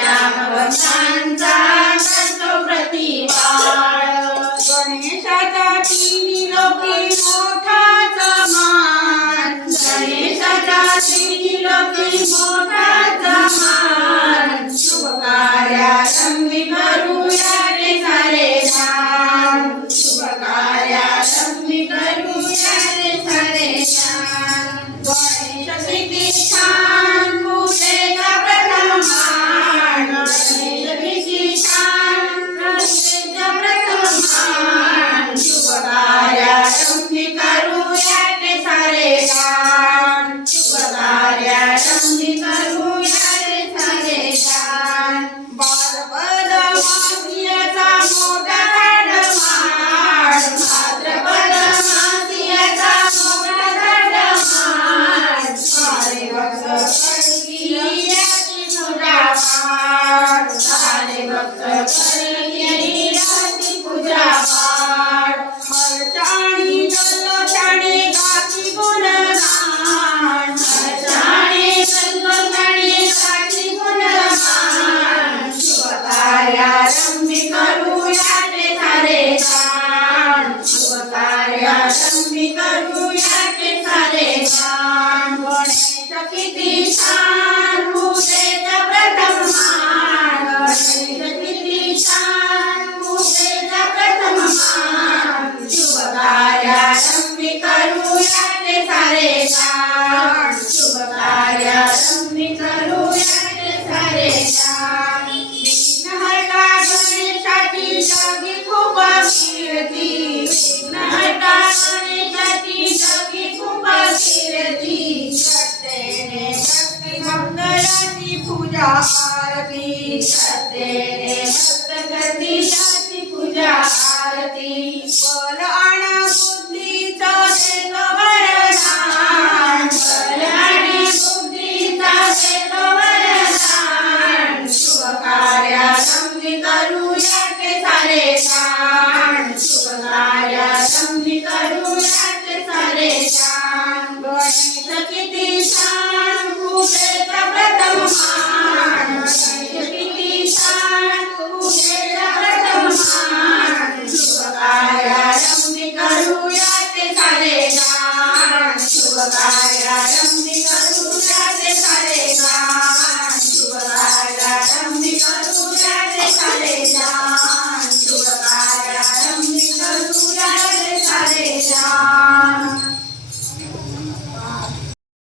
नामवंतांचा करतो प्रतिवाळ गणेशाचा तिन्ही लोकी मोठाच मान गणेशाचा तिन्ही लोकी मोठाच मान शुभ कार्यारंभी करूया रे सारे दान शुभ कार्यारंभी करूया रे सारे दान गणेश किती छान पूजेचा प्रथम मान गणेश किती छान पूजेचा प्रथम मान शुभ कार्यारंभी करूया रे सारे दान शुभ कार्यारंभी करूया रे सारे दान भाद्रपद मासियाचा मोठा धडमाड भाद्रपद मासियाचा मोठा धडमाड सारे भक्त करतील याची पूजा पाठ सारे भक्त करतील याची पूजा पाठ हर्षाणी जल्लोषाने गाती गुणगान हर्षाने जल्लोषाने गाती गुणगान शुभ कार्यारंभी करूया रे सारे दान शुभ कार्यारंभी करूया रे सारे दान गणेश किती छान पूजेचा प्रथम मान गणेश किती छान पूजेचा प्रथम मान शुभ कार्यारंभी करूया रे सारे दान शुभ कार्यारंभी करूया रे सारे दान विघ्नहर्ता गणेशाची जगी खूप कीर्ती विघ्नहर्ता गणेशाची जगी खूप कीर्ती श्रद्धेने भक्ती भक्ताची पूजा